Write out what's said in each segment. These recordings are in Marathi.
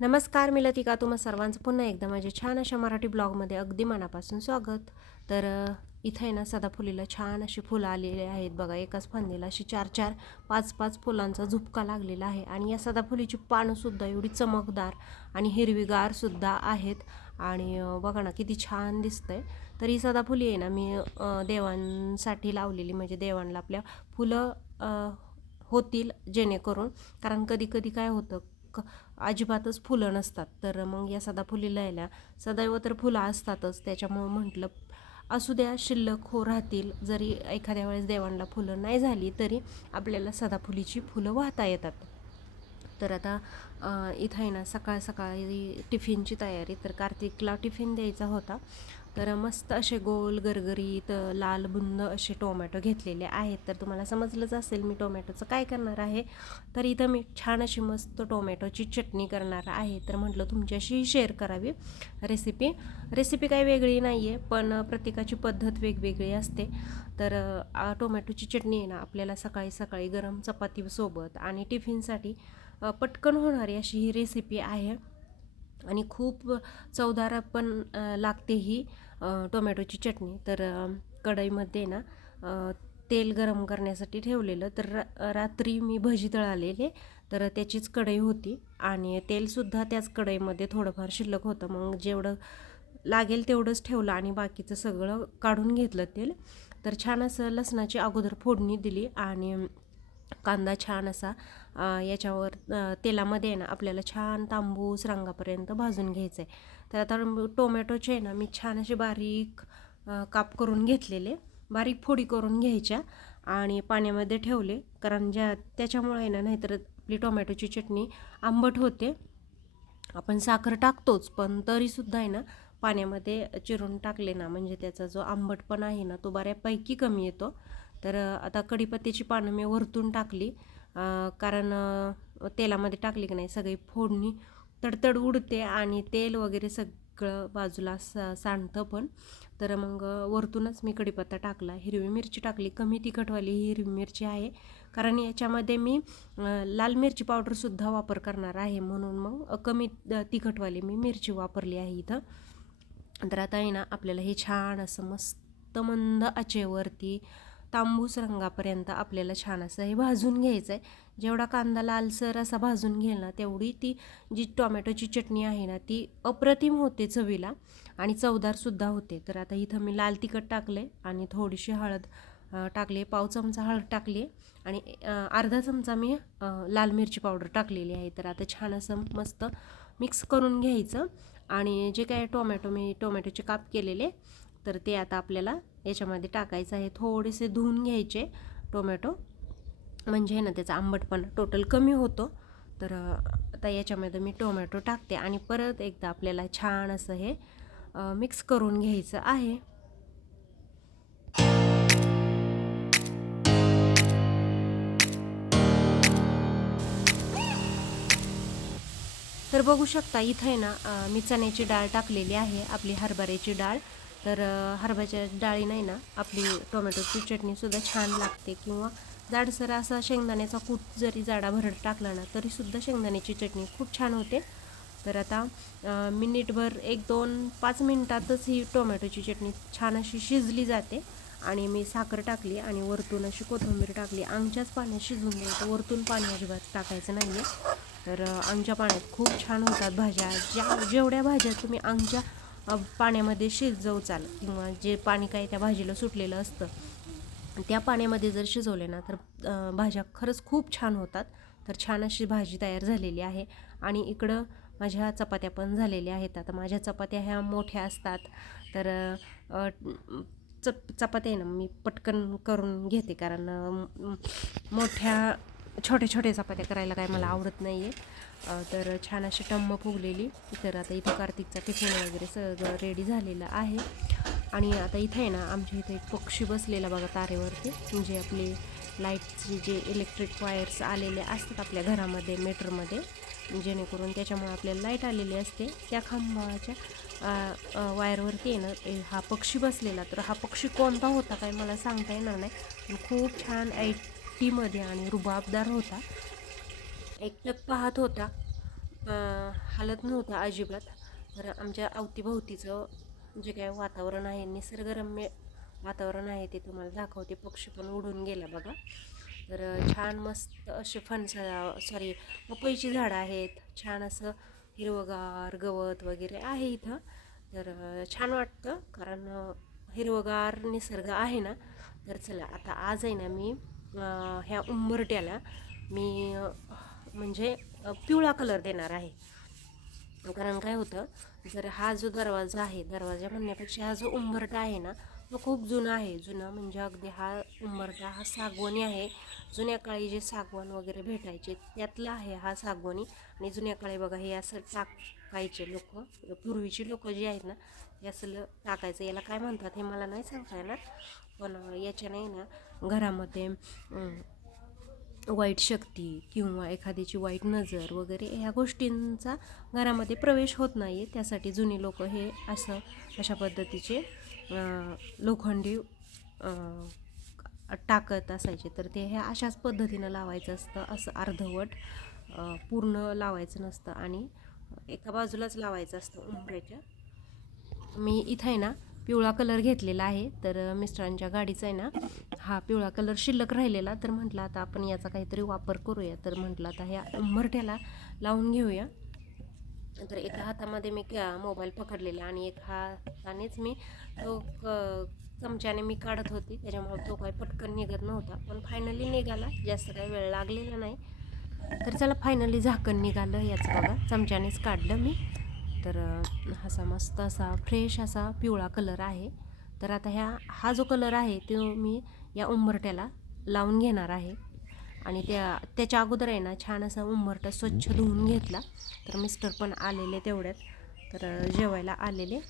नमस्कार मी लतिका. तुम्हा सर्वांचं पुन्हा एकदा माझ्या छान अशा मराठी ब्लॉगमध्ये अगदी मनापासून स्वागत. तर इथं आहे ना सदाफुलीला छान अशी फुलं आलेली आहेत बघा. एकाच फांदीला अशी चार चार पाच पाच फुलांचा झुपका लागलेला आहे. आणि या सदाफुलीची पानंसुद्धा एवढी चमकदार आणि हिरवीगारसुद्धा आहेत. आणि बघा ना किती छान दिसतंय. तर ही सदाफुली आहे ना मी देवांसाठी लावलेली. म्हणजे देवांना आपल्या फुलं होतील जेणेकरून. कारण कधी कधी काय होतं क अजिबातच फुलं नसतात. तर मग या सदाफुलीला यायला सदैव तर फुलं असतातच. त्याच्यामुळं म्हटलं असू द्या शिल्लक हो राहतील. जरी एखाद्या वेळेस देवांना फुलं नाही झाली तरी आपल्याला सदाफुलीची फुलं वाहता येतात. तर आता इथं आहे ना सकाळ सकाळी टिफिनची तयारी. तर कार्तिकला टिफिन द्यायचा होता. तर मस्त असे गोल गरगरीत लाल बुंद असे टोमॅटो घेतलेले आहेत. तर तुम्हाला समजलंच असेल मी टोमॅटोचं काय करणार आहे. तर इथं मी छान अशी मस्त टोमॅटोची चटणी करणार आहे. तर म्हटलं तुमच्याशी शेअर करावी रेसिपी रेसिपी काही वेगळी नाही आहे पण प्रत्येकाची पद्धत वेगवेगळी असते. तर टोमॅटोची चटणी आहे ना आपल्याला सकाळी सकाळी गरम चपातीसोबत आणि टिफिनसाठी पटकन होणारी अशी ही रेसिपी आहे. आणि खूप चवदार पण लागते ही टोमॅटोची चटणी. तर कढईमध्ये ना तेल गरम करण्यासाठी ठेवलेलं. तर रा रात्री मी भजी तळालेले. तर त्याचीच कढई होती. आणि तेलसुद्धा त्याच कढईमध्ये थोडंफार शिल्लक होतं. मग जेवढं लागेल तेवढंच ठेवलं आणि बाकीचं सगळं काढून घेतलं तेल. तर छान असं लसणाची अगोदर फोडणी दिली आणि कांदा छान असा याच्यावर तेलामध्ये आहे ना आपल्याला छान तांबूस रंगापर्यंत भाजून घ्यायचं आहे तर आता टोमॅटोचे आहे ना मी छान असे बारीक काप करून घेतलेले. बारीक फोडी करून घ्यायच्या आणि पाण्यामध्ये ठेवले. कारण ज्या त्याच्यामुळे आहे ना नाहीतर आपली टोमॅटोची चटणी आंबट होते. आपण साखर टाकतोच पण तरीसुद्धा आहे ना पाण्यामध्ये चिरून टाकले ना म्हणजे त्याचा जो आंबटपणा आहे ना तो बऱ्यापैकी कमी येतो. तर आता कढीपत्त्याची पानं मी वरतून टाकली. कारण तेलामध्ये टाकली की नाही सगळी फोडणी तडतड उडते आणि तेल वगैरे सगळं बाजूला सा सांडतं पण. तर मग वरतूनच मी कढीपत्ता टाकला. हिरवी मिरची टाकली. कमी तिखटवाली ही हिरवी मिरची आहे. कारण याच्यामध्ये मी लाल मिरची पावडरसुद्धा वापर करणार आहे. म्हणून मग कमी तिखटवाली मी मिरची वापरली आहे इथं. तर आता आहे ना आपल्याला हे छान असं मस्त मंद आचेवरती तांबूस रंगापर्यंत आपल्याला छान असं हे भाजून घ्यायचं आहे जेवढा कांदा लालसर असा भाजून घेईल ना तेवढी ती जी टोमॅटोची चटणी आहे ना ती अप्रतिम होते चवीला आणि चवदारसुद्धा होते. तर आता इथं मी लाल तिखट टाकले आणि थोडीशी हळद अ, टाकली पाव चमचा हळद टाकली आणि अर्धा चमचा मी लाल मिरची पावडर टाकलेली आहे. तर आता छान असं मस्त मिक्स करून घ्यायचं आणि जे काय टोमॅटो मी टोमॅटोचे काप केलेले तर ते आता आपल्याला याच्यामध्ये टाकायचं आहे. थोडेसे धुवून घ्यायचे टोमॅटो. म्हणजे आहे ना त्याचा आंबटपणा टोटल कमी होतो. तर आता याच्यामध्ये मी टोमॅटो टाकते. आणि परत एकदा आपल्याला छान असं हे मिक्स करून घ्यायचं आहे. तर बघू शकता इथं आहे ना मी चण्याची डाळ टाकलेली आहे. आपली हरभऱ्याची डाळ. तर अ, हरभऱ्याच्या डाळी नाही ना आपली टोमॅटोची चटणीसुद्धा छान लागते. किंवा जाडसर असा शेंगदाण्याचा कूट जरी जाडा भरड टाकला ना तरीसुद्धा शेंगदाण्याची चटणी खूप छान होते. तर आता मिनिटभर एक दोन पाच मिनटातच ही टोमॅटोची चटणी छान अशी शिजली जाते. आणि मी साखर टाकली आणि वरतून अशी कोथिंबीर टाकली. आमच्याच पाण्यात शिजून द्यायचं वरतून पाणी अजिबात टाकायचं नाही आहे तर आमच्या पाण्यात खूप छान होतात भाज्या. ज्या जेवढ्या भाज्या तुम्ही आमच्या पाण्यामध्ये शिजवू चाल किंवा जे पाणी काही त्या भाजीला सुटलेलं असतं त्या पाण्यामध्ये जर शिजवले ना तर भाज्या खरंच खूप छान होतात. तर छान अशी भाजी तयार झालेली आहे. आणि इकडं माझ्या चपात्या पण झालेल्या आहेत. आता माझ्या चपात्या ह्या मोठ्या असतात. तर चप चपात्या ना मी पटकन करून घेते. कारण मोठ्या छोट्या छोट्या चपात्या करायला काय मला आवडत नाही आहे तर छान अशी टम्म फुगलेली तर आता इथं कार्तिकचा टिफिन वगैरे सगळं रेडी झालेलं आहे. आणि आता इथं आहे ना आमच्या इथे एक पक्षी बसलेला बघा तारेवरती. म्हणजे आपले लाईटचे जे इलेक्ट्रिक वायर्स आलेले असतात आपल्या घरामध्ये मीटरमध्ये जेणेकरून त्याच्यामुळे आपल्याला लाइट आलेली असते. त्या खांबाच्या वायरवरती आहे ना हा पक्षी बसलेला. तर हा पक्षी कोणता होता काय मला सांगता येणार नाही. खूप छान आयटीमध्ये आणि रुबाबदार होता. एकटक पाहत होता. हालत नव्हता अजिबात. तर आमच्या अवतीभोवतीचं जे काय वातावरण आहे निसर्गरम्य वातावरण आहे ते तुम्हाला दाखवते. पक्षी पण उडून गेला बघा. तर छान मस्त असे फणस सॉरी पपईची झाडं आहेत. छान असं हिरवगार गवत वगैरे आहे इथं. तर छान वाटतं कारण हिरवगार निसर्ग आहे ना. तर चला आता आज आहे ना मी ह्या उंबरट्याला मी म्हणजे पिवळा कलर देणार आहे. कारण काय होतं जर हा जो दरवाजा आहे दरवाजा म्हणण्यापेक्षा हा जो उंबरटा आहे ना तो खूप जुना आहे. जुना म्हणजे अगदी हा उंबरटा हा सागवणी आहे. जुन्या काळी जे सागवण वगैरे भेटायचे त्यातला आहे हा सागवणी आणि जुन्या काळी बघा हे असं टाकायचे लोक. पूर्वीची लोक जी आहेत ना हे असं टाकायचं. याला काय म्हणतात हे मला नाही सांगता येणार. पण याच्याने ना घरामध्ये वाईट शक्ती किंवा एखाद्याची वाईट नजर वगैरे ह्या गोष्टींचा घरामध्ये प्रवेश होत नाही आहे त्यासाठी जुनी लोक हे असं अशा पद्धतीचे लोखंडी टाकत असायचे. तर ते हे अशाच पद्धतीनं लावायचं असतं असं अर्धवट पूर्ण लावायचं नसतं आणि एका बाजूलाच लावायचं असतं उंबऱ्याच्या. मी इथं आहे ना पिवळा कलर घेतलेला आहे. तर मिस्टरांच्या गाडीचा आहे ना हा पिवळा कलर शिल्लक राहिलेला. तर म्हटलं आता आपण याचा काहीतरी वापर करूया. तर म्हटलं आता ह्या उंबरठ्याला लावून घेऊया. तर एका हातामध्ये मी मोबाईल पकडलेला आणि एका हातानेच मी तो क- चमच्याने मी काढत होती. त्याच्यामुळे तो काही पटकन निघत नव्हता. पण फायनली निघाला. जास्त काही वेळ लागलेला नाही. तर चला फायनली झाकण निघालं याचं बघा. चमच्यानेच काढलं मी. तर असा मस्त असा फ्रेश असा पिवळा कलर आहे. तर आता ह्या हा जो कलर आहे तो मी या उंबरट्याला लावून घेणार आहे. आणि त्या त्याच्या अगोदर आहे ना छान असा उंबरटा स्वच्छ धुवून घेतला. तर मिस्टर पण आलेले तेवढ्यात. तर जेवायला आलेले.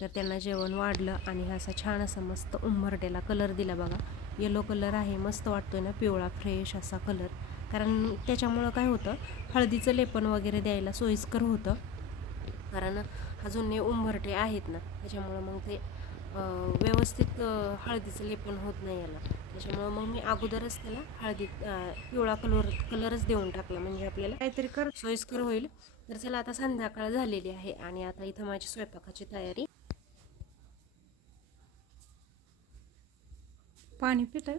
तर त्यांना जेवण वाढलं आणि हा असा छान असा मस्त उंबरट्याला कलर दिला बघा. येलो कलर आहे मस्त वाटतोय ना पिवळा फ्रेश असा कलर कारण त्याच्यामुळं काय होतं हळदीचं लेपन वगैरे द्यायला सोयीस्कर होतं. कारण अजून हे उंबरटे आहेत ना त्याच्यामुळं मग ते व्यवस्थित हळदीचं लेपन होत नाही याला. त्याच्यामुळं मग मी अगोदरच त्याला हळदी पिवळा कलर कलरच देऊन टाकला. म्हणजे आपल्याला काहीतरी कर सोयीस्कर होईल. तर चला आता संध्याकाळ झालेली आहे आणि आता इथं माझी स्वयंपाकाची तयारी. पाणी पित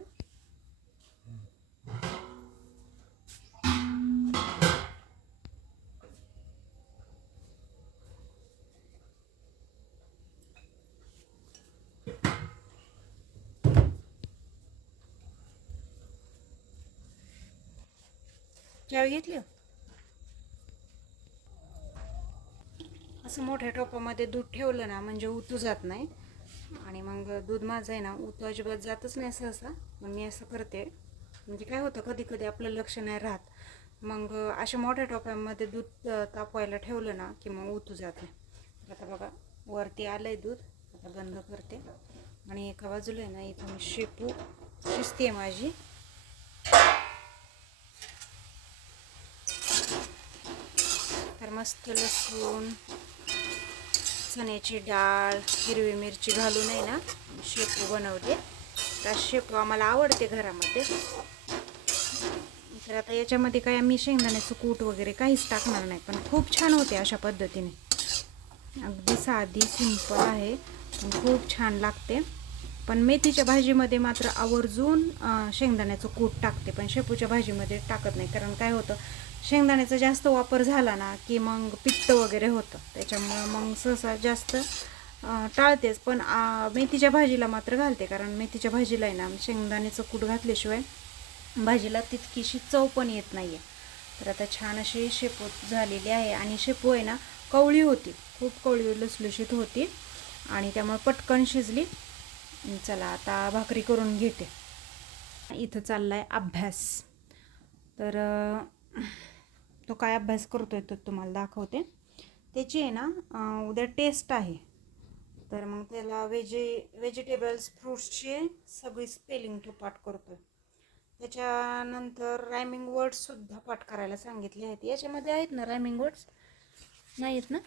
चावी घेतली? असं मोठ्या टोपामध्ये दूध ठेवलं ना म्हणजे उतू जात नाही. आणि मग दूध माझं आहे ना उतू अजिबात जातच नाही सहसा. मग मी असं करते. म्हणजे काय होतं कधी कधी आपलं लक्ष नाही राहत. मग अशा मोठ्या टोप्यामध्ये दूध तापवायला ठेवलं ना की मग उतू जात नाही. आता बघा वरती आलं आहे दूध. आता बंद करते. आणि एका बाजूला आहे ना इथं मी शेपू शिजते माझी. मस्त लसूण चण्याची डाळ हिरवी मिरची घालून आहे ना शेपू बनवते. तर शेपू आम्हाला आवडते घरामध्ये. तर आता याच्यामध्ये काय आम्ही शेंगदाण्याचं कूट वगैरे काहीच टाकणार नाही पण खूप छान होते अशा पद्धतीने. अगदी साधी सिंपल आहे पण खूप छान लागते. पण मेथीच्या भाजीमध्ये मात्र आवर्जून शेंगदाण्याचं कूट टाकते पण शेपूच्या भाजीमध्ये टाकत नाही. कारण काय होतं शेंगदाण्याचा जास्त वापर झाला ना की मग पित्त वगैरे होतं. त्याच्यामुळं मग सहसा जास्त टाळतेच. पण मेथीच्या भाजीला मात्र घालते कारण मेथीच्या भाजीला आहे ना शेंगदाण्याचं कूट घातल्याशिवाय भाजीला तितकीशी चव पण येत नाही आहे तर आता छान अशी शेपू झालेली आहे आणि शेपू आहे ना कवळी होती. खूप कवळी लसलुशीत होती आणि त्यामुळे पटकन शिजली. चला आता भाकरी करून घेते. इथं चाललाय अभ्यास. तर तो काय अभ्यास करतो आहे तो तुम्हाला दाखवते. त्याची आहे ना उद्या टेस्ट आहे. तर मग त्याला वेजे व्हेजिटेबल्स फ्रूट्सची सगळी स्पेलिंग तो पाठ करतो आहे त्याच्यानंतर रायमिंग वर्ड्ससुद्धा पाठ करायला सांगितले आहेत. याच्यामध्ये आहेत ना रायमिंग वर्ड्स नाही आहेत ना?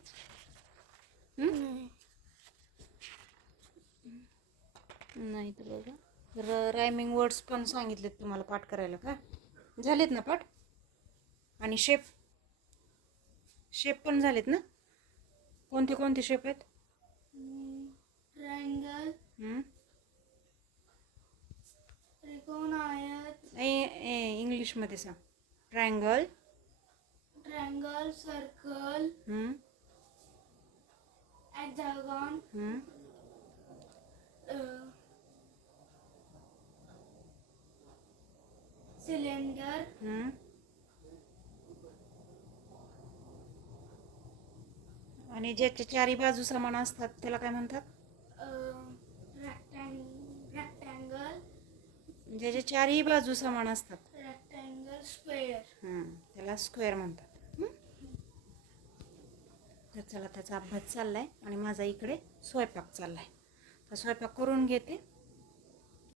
नाही तर बघा. तर रायमिंग वर्ड्स पण सांगितलेत तुम्हाला पाठ करायला का? झालेत ना पाठ? आणि शेप शेप पण झालेत ना? कोणते कोणते शेप आहेत? ट्रायंगल? त्रिकोण आयत ए ए इंग्लिशमध्ये सांग. ट्रायंगल ट्रायंगल सर्कल हं? hexagon. हं? सिलेंडर आणि ज्याच्या चारी बाजू समान असतात त्याला काय म्हणतात? ज्याच्या चारही बाजू समान असतात. रेक्टँगल स्क्वेअर हं, त्याला स्क्वेअर म्हणतात. हं? तर चला त्याचा अभ्यास चाललाय आणि माझा इकडे स्वयंपाक चाललाय. तर स्वयंपाक करून घेते.